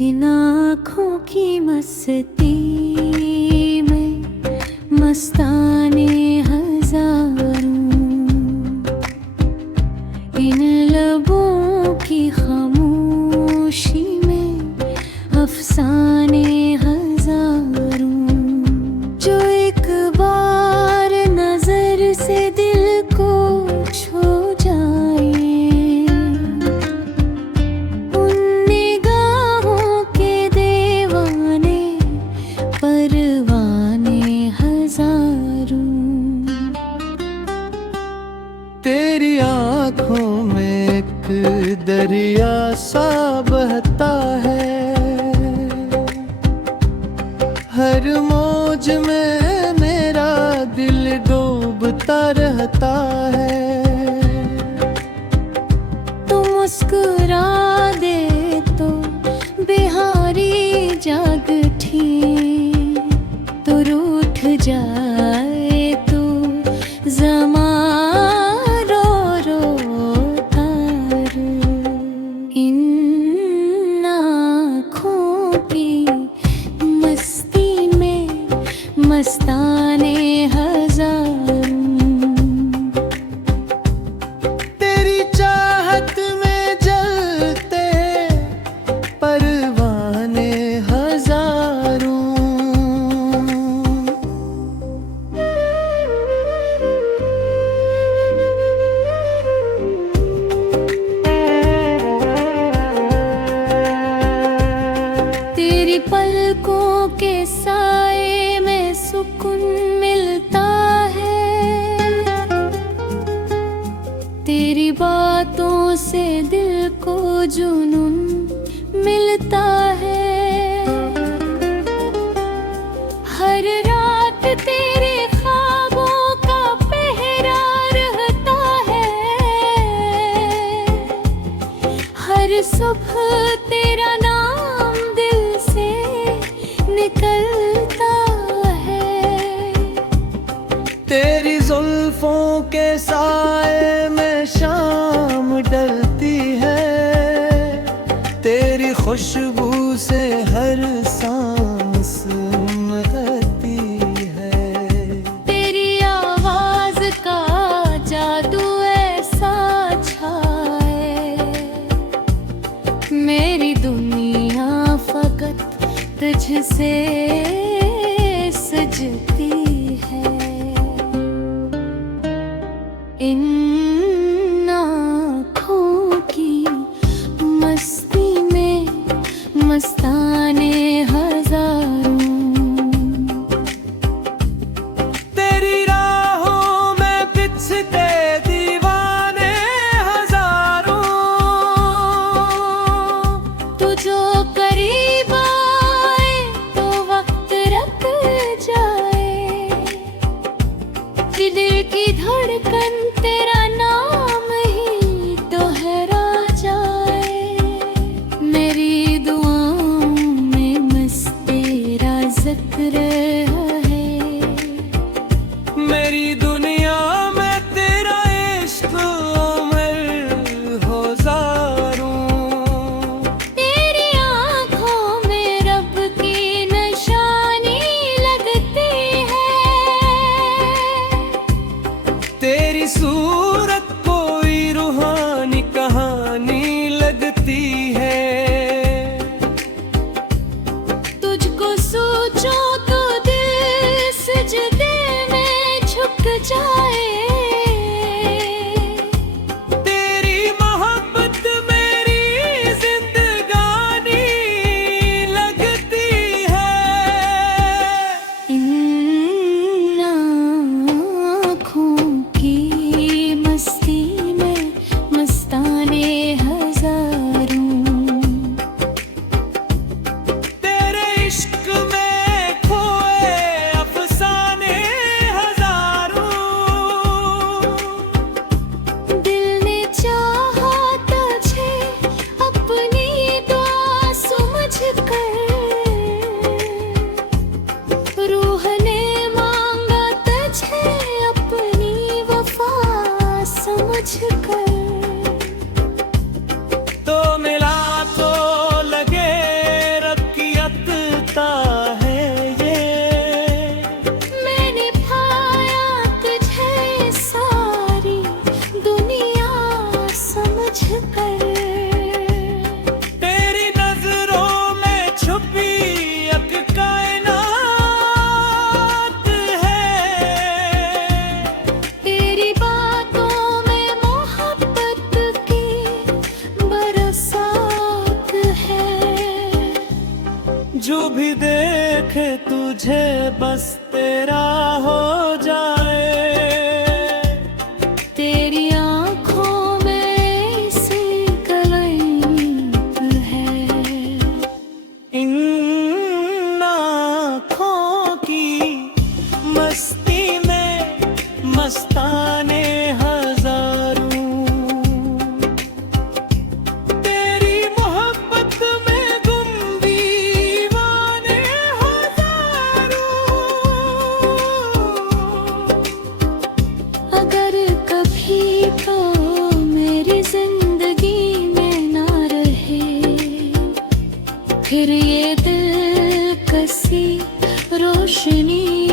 इन आँखों की मस्ती में मस्ताने हजारों, इन लबों की खामोशी में अफसाने हजारों, जो एक बार नजर से दिल को छू जाए। उन निगाहों के दीवाने परवाने हजारों। तेरी आँखों में एक दरिया सा बहता है, हर मौज में मेरा दिल डूबता रहता है। तू मुस्कुरा दे तो बिहारी जाग उठी, तो रूठ जाए तो ज़मां रो रो तारू। इन आँखों की मस्ती में मस्ताने हजारों, तेरी चाहत में जलते परवाने हजारों। तेरी पलकों के साए में सुकून मिलता है, तेरी बातों से दिल को जुनून मिलता है। हर रात तेरे ख्वाबों का पहरा रहता है, हर सुबह तेरा नाम दिल से निकलता है। तेरी जुल्फों के साए में शाम डलती है, तेरी खुशबू से हर सांस महकती है। तेरी आवाज का जादू ऐसा छाए, मेरी दुनिया फकत तुझसे सजती है। इन आँखों की मस्ती में मस्ताने हजारों, तेरी राहों में बिछते दीवाने हजारों। तू जो करीब आए तो वक्त रख जाए, दिल की धड़कन तेरा नाम ही दोहरा जाए। मेरी दुआओं में बस तेरा जिक्र है, मेरी दुनिया में तेरा इश्क अमर हो ज़ारूं। तेरी आँखों में रब की निशानी लगती है, तेरी सूरत कोई रूहानी कहानी लगती है। तुझको सोचो तो दिल सजदे में झुक तुझे बस तेरा हो जाए। तेरी आँखों में ऐसी कलंक है, इन आँखों की मस्ती में मस्ताने हजारों, तेरी मोहब्बत में गुम दीवाने हजारों। अगर कभी तो मेरी जिंदगी में ना रहे, फिर ये दिल कसी रोशनी